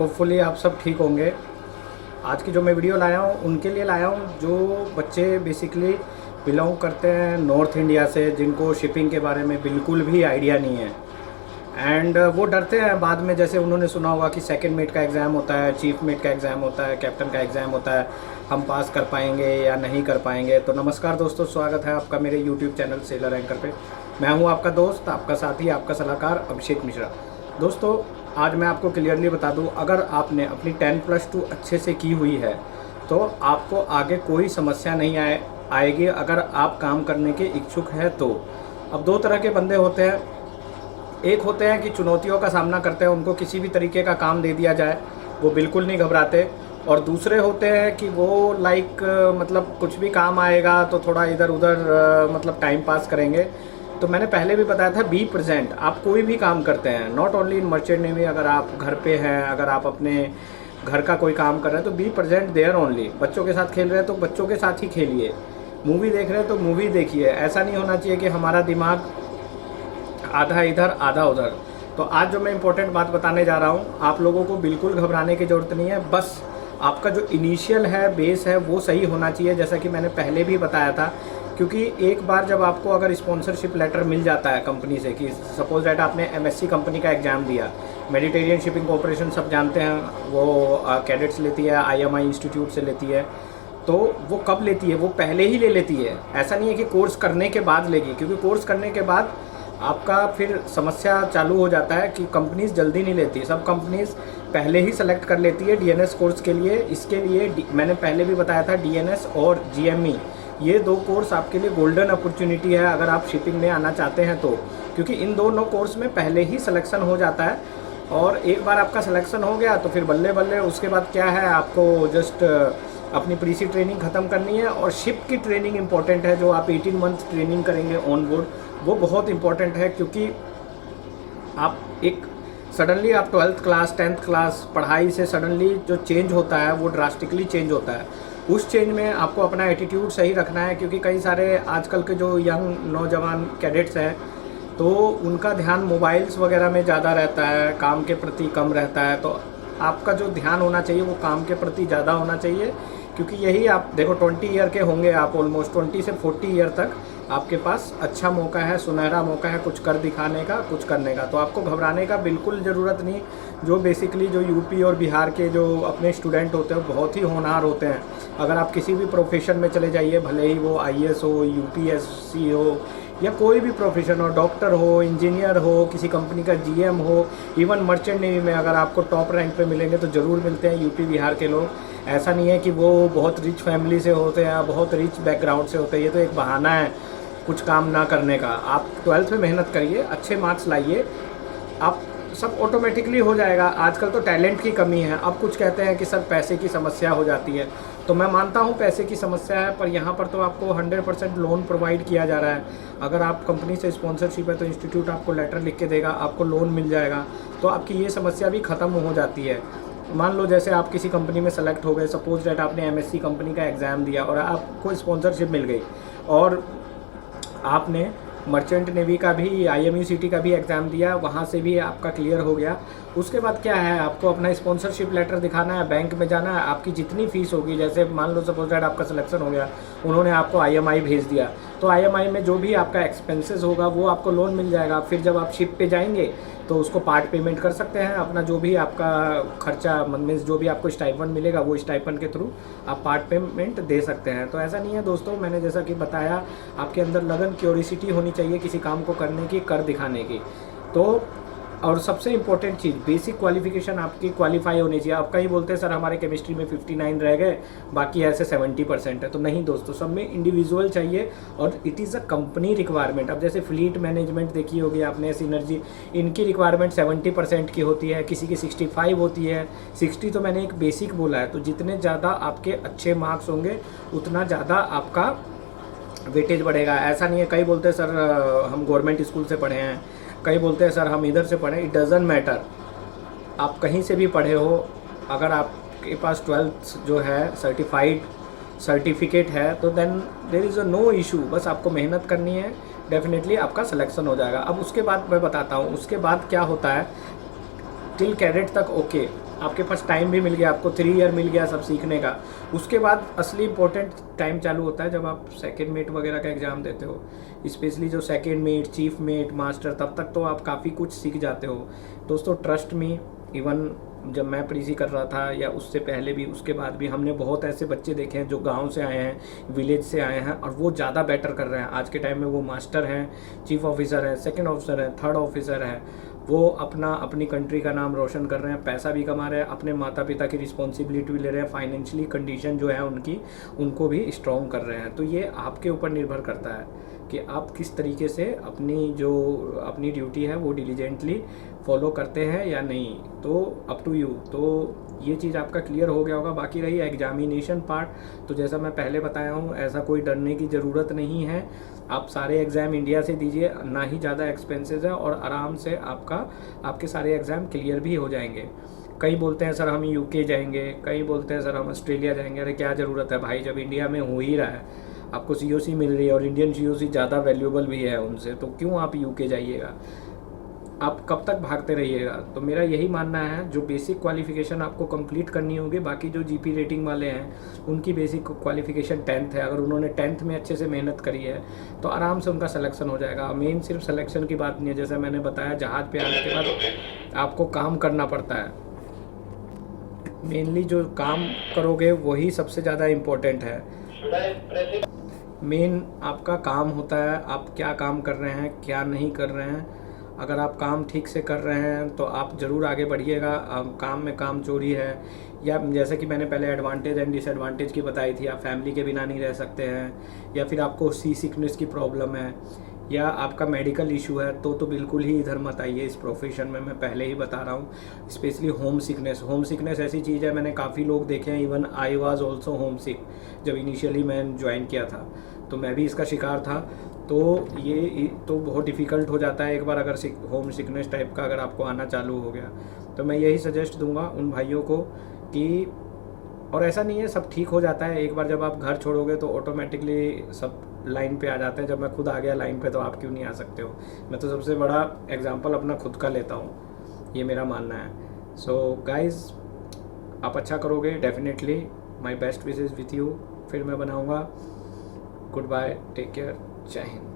Hopefully आप सब ठीक होंगे। आज की जो मैं वीडियो लाया हूँ उनके लिए लाया हूँ जो बच्चे बेसिकली बिलोंग करते हैं नॉर्थ इंडिया से, जिनको शिपिंग के बारे में बिल्कुल भी आइडिया नहीं है। एंड वो डरते हैं बाद में, जैसे उन्होंने सुना होगा कि सेकंड मेट का एग्ज़ाम होता है, चीफ मेट का एग्ज़ाम होता है, कैप्टन का एग्ज़ाम होता है, हम पास कर पाएंगे या नहीं कर पाएंगे। तो नमस्कार दोस्तों, स्वागत है आपका मेरे यूट्यूब चैनल सेलर एंकर पे। मैं हूं आपका दोस्त, आपका साथी, आपका सलाहकार अभिषेक मिश्रा। दोस्तों, आज मैं आपको क्लियरली बता दूं, अगर आपने अपनी 10+2 अच्छे से की हुई है तो आपको आगे कोई समस्या नहीं आएगी अगर आप काम करने के इच्छुक हैं तो। अब दो तरह के बंदे होते हैं, एक होते हैं कि चुनौतियों का सामना करते हैं, उनको किसी भी तरीके का काम दे दिया जाए वो बिल्कुल नहीं घबराते। और दूसरे होते हैं कि वो मतलब कुछ भी काम आएगा तो थोड़ा इधर उधर मतलब टाइम पास करेंगे। तो मैंने पहले भी बताया था, बी प्रेजेंट। आप कोई भी काम करते हैं, not only in merchant navy, अगर आप घर पे हैं, अगर आप अपने घर का कोई काम कर रहे हैं तो बी प्रेजेंट देयर ओनली। बच्चों के साथ खेल रहे हैं तो बच्चों के साथ ही खेलिए, मूवी देख रहे हैं तो मूवी देखिए। ऐसा नहीं होना चाहिए कि हमारा दिमाग आधा इधर आधा उधर। तो आज जो मैं इंपॉर्टेंट बात बताने जा रहा हूँ, आप लोगों को बिल्कुल घबराने की ज़रूरत नहीं है। बस आपका जो इनिशियल है, बेस है, वो सही होना चाहिए, जैसा कि मैंने पहले भी बताया था। क्योंकि एक बार जब आपको अगर स्पॉन्सरशिप लेटर मिल जाता है कंपनी से, कि सपोज दैट आपने एमएससी कंपनी का एग्ज़ाम दिया, मेडिटेरियन शिपिंग कॉरपोरेशन सब जानते हैं, वो कैडेट्स लेती है, आईएमआई इंस्टीट्यूट से लेती है। तो वो कब लेती है? वो पहले ही ले लेती है। ऐसा नहीं है कि कोर्स करने के बाद लेगी, क्योंकि कोर्स करने के बाद आपका फिर समस्या चालू हो जाता है कि कंपनीज जल्दी नहीं लेती। सब कंपनीज पहले ही सेलेक्ट कर लेती है डीएनएस कोर्स के लिए। इसके लिए मैंने पहले भी बताया था, डीएनएस और जीएमई, ये दो कोर्स आपके लिए गोल्डन अपॉर्चुनिटी है अगर आप शिपिंग में आना चाहते हैं तो। क्योंकि इन दोनों कोर्स में पहले ही सिलेक्शन हो जाता है, और एक बार आपका सिलेक्शन हो गया तो फिर बल्ले बल्ले उसके बाद क्या है, आपको जस्ट अपनी प्रीसी ट्रेनिंग ख़त्म करनी है। और शिप की ट्रेनिंग इंपॉर्टेंट है, जो आप 18 मंथ ट्रेनिंग करेंगे ऑन बोर्ड, वो बहुत इंपॉर्टेंट है। क्योंकि आप एक सडनली आप 12th क्लास 10th क्लास पढ़ाई से सडनली जो चेंज होता है वो ड्रास्टिकली चेंज होता है। उस चेंज में आपको अपना एटीट्यूड सही रखना है, क्योंकि कई सारे आजकल के जो यंग नौजवान कैडेट्स हैं तो उनका ध्यान मोबाइल्स वगैरह में ज़्यादा रहता है, काम के प्रति कम रहता है। तो आपका जो ध्यान होना चाहिए वो काम के प्रति ज़्यादा होना चाहिए। क्योंकि यही आप देखो, 20 ईयर के होंगे आप, ऑलमोस्ट 20 से 40 ईयर तक आपके पास अच्छा मौका है, सुनहरा मौका है कुछ कर दिखाने का, कुछ करने का। तो आपको घबराने का बिल्कुल ज़रूरत नहीं। जो बेसिकली जो यूपी और बिहार के जो अपने स्टूडेंट होते हैं बहुत ही होनहार होते हैं। अगर आप किसी भी प्रोफेशन में चले जाइए, भले ही वो आईएएस हो, यूपीएससी हो, या कोई भी प्रोफेशन हो, डॉक्टर हो, इंजीनियर हो, किसी कंपनी का जीएम हो, इवन मर्चेंट नेवी में अगर आपको टॉप रैंक पे मिलेंगे तो ज़रूर मिलते हैं यूपी बिहार के लोग। ऐसा नहीं है कि वो बहुत रिच फैमिली से होते हैं, बहुत रिच बैकग्राउंड से होते हैं। ये तो एक बहाना है कुछ काम ना करने का। आप 12th में मेहनत करिए, अच्छे मार्क्स लाइए, आप सब ऑटोमेटिकली हो जाएगा। आजकल तो टैलेंट की कमी है। अब कुछ कहते हैं कि सर पैसे की समस्या हो जाती है, तो मैं मानता हूँ पैसे की समस्या है, पर यहाँ पर तो आपको 100% लोन प्रोवाइड किया जा रहा है। अगर आप कंपनी से स्पॉन्सरशिप है तो इंस्टीट्यूट आपको लेटर लिख के देगा, आपको लोन मिल जाएगा, तो आपकी ये समस्या भी ख़त्म हो जाती है। मान लो जैसे आप किसी कंपनी में सेलेक्ट हो गए, सपोज डैट आपने एमएससी कंपनी का एग्ज़ाम दिया और आपको स्पॉन्सरशिप मिल गई, और आपने मर्चेंट नेवी का भी, आईएमयूसीटी का भी एग्ज़ाम दिया, वहाँ से भी आपका क्लियर हो गया। उसके बाद क्या है, आपको अपना स्पॉन्सरशिप लेटर दिखाना है, बैंक में जाना है, आपकी जितनी फ़ीस होगी, जैसे मान लो सपोज दैट आपका सिलेक्शन हो गया, उन्होंने आपको आईएमआई भेज दिया, तो आईएमआई में जो भी आपका एक्सपेंसेस होगा वो आपको लोन मिल जाएगा। फिर जब आप शिप पे जाएंगे तो उसको पार्ट पेमेंट कर सकते हैं, अपना जो भी आपका खर्चा, मीन्स जो भी आपको स्टाइपेंड मिलेगा वो स्टाइपेंड के थ्रू आप पार्ट पेमेंट दे सकते हैं। तो ऐसा नहीं है दोस्तों, मैंने जैसा कि बताया, आपके अंदर लगन, क्यूरियोसिटी होनी चाहिए किसी काम को करने की, कर दिखाने की। तो और सबसे इम्पोर्टेंट चीज़, बेसिक क्वालिफिकेशन आपकी क्वालिफाई होनी चाहिए। आप कहीं बोलते हैं सर हमारे केमिस्ट्री में 59 रह गए, बाकी ऐसे 70% है, तो नहीं दोस्तों, सब में इंडिविजुअल चाहिए, और it is a company requirement. अब जैसे फ्लीट मैनेजमेंट देखी होगी आपने, सिनर्जी, इनकी रिक्वायरमेंट 70% की होती है, किसी की 65 होती है, 60 तो मैंने एक बेसिक बोला है। तो जितने ज़्यादा आपके अच्छे मार्क्स होंगे उतना ज़्यादा आपका वेटेज बढ़ेगा। ऐसा नहीं है, कई बोलते हैं सर हम गवर्नमेंट स्कूल से पढ़े हैं, कई बोलते हैं सर हम इधर से पढ़े। इट डज़न्ट मैटर, आप कहीं से भी पढ़े हो, अगर आपके पास 12th जो है सर्टिफाइड सर्टिफिकेट है तो then there is a no issue. बस आपको मेहनत करनी है, डेफिनेटली आपका सिलेक्शन हो जाएगा। अब उसके बाद मैं बताता हूँ उसके बाद क्या होता है। टिल कैडेट तक ओके, आपके पास टाइम भी मिल गया, आपको 3 ईयर मिल गया सब सीखने का। उसके बाद असली इम्पोर्टेंट टाइम चालू होता है जब आप सेकेंड मेट वगैरह का एग्ज़ाम देते हो। स्पेशली जो second mate, chief mate, master, तब तक तो आप काफ़ी कुछ सीख जाते हो। दोस्तों ट्रस्ट मी, इवन जब मैं प्रीसी कर रहा था या उससे पहले भी, उसके बाद भी, हमने बहुत ऐसे बच्चे देखे हैं जो गांव से आए हैं, विलेज से आए हैं, और वो ज़्यादा बेटर कर रहे हैं। आज के टाइम में वो मास्टर हैं, चीफ ऑफिसर हैं, सेकंड ऑफिसर हैं, थर्ड ऑफिसर हैं। वो अपनी कंट्री का नाम रोशन कर रहे हैं, पैसा भी कमा रहे हैं, अपने माता पिता की रिस्पॉन्सिबिलिटी भी ले रहे हैं, फाइनेंशियली कंडीशन जो है उनकी, उनको भी स्ट्रॉन्ग कर रहे हैं। तो ये आपके ऊपर निर्भर करता है कि आप किस तरीके से अपनी ड्यूटी है वो डिलीजेंटली फॉलो करते हैं या नहीं। तो अप टू यू। तो ये चीज़ आपका क्लियर हो गया होगा। बाकी रही एग्जामिनेशन पार्ट, तो जैसा मैं पहले बताया हूँ, ऐसा कोई डरने की ज़रूरत नहीं है। आप सारे एग्ज़ाम इंडिया से दीजिए, ना ही ज़्यादा एक्सपेंसेस है, और आराम से आपके सारे एग्ज़ाम क्लियर भी हो जाएंगे। कई बोलते हैं सर हम यूके जाएंगे, कई बोलते हैं सर हम ऑस्ट्रेलिया जाएंगे। अरे क्या ज़रूरत है भाई, जब इंडिया में हो ही रहा है, आपको सीओसी मिल रही है, और इंडियन सीओसी ज़्यादा वैल्यूएबल भी है उनसे, तो क्यों आप यूके जाइएगा? आप कब तक भागते रहिएगा? तो मेरा यही मानना है, जो बेसिक क्वालिफिकेशन आपको कंप्लीट करनी होगी। बाकी जो जीपी रेटिंग वाले हैं उनकी बेसिक क्वालिफिकेशन 10th है। अगर उन्होंने 10th में अच्छे से मेहनत करी है तो आराम से उनका सिलेक्शन हो जाएगा। मेन सिर्फ सिलेक्शन की बात नहीं है, जैसे मैंने बताया, जहाज़ पे आने के बाद आपको काम करना पड़ता है। मेनली जो काम करोगे वही सबसे ज़्यादा इम्पोर्टेंट है। मेन आपका काम होता है, आप क्या काम कर रहे हैं, क्या नहीं कर रहे हैं। अगर आप काम ठीक से कर रहे हैं तो आप ज़रूर आगे बढ़िएगा। काम में काम चोरी है, या जैसे कि मैंने पहले एडवांटेज एंड डिसएडवांटेज की बताई थी, आप फैमिली के बिना नहीं रह सकते हैं, या फिर आपको सी सिकनेस की प्रॉब्लम है, या आपका मेडिकल इशू है, तो बिल्कुल ही इधर मत आइए इस प्रोफेशन में। मैं पहले ही बता रहा हूँ, स्पेशली होम सिकनेस ऐसी चीज़ है, मैंने काफ़ी लोग देखे हैं। Even I was also home sick. जब इनिशियली मैं ज्वाइन किया था तो मैं भी इसका शिकार था। तो ये तो बहुत डिफ़िकल्ट हो जाता है एक बार, अगर होम सिकनेस टाइप का अगर आपको आना चालू हो गया। तो मैं यही सजेस्ट दूंगा उन भाइयों को कि, और ऐसा नहीं है, सब ठीक हो जाता है एक बार। जब आप घर छोड़ोगे तो ऑटोमेटिकली सब लाइन पे आ जाते हैं। जब मैं खुद आ गया लाइन पे, तो आप क्यों नहीं आ सकते हो? मैं तो सबसे बड़ा एग्जांपल अपना खुद का लेता हूँ, ये मेरा मानना है। सो गाइज़, आप अच्छा करोगे definitely. My best wishes with you. फिर मैं बनाऊँगा। गुड बाय, टेक केयर, जय हिंद।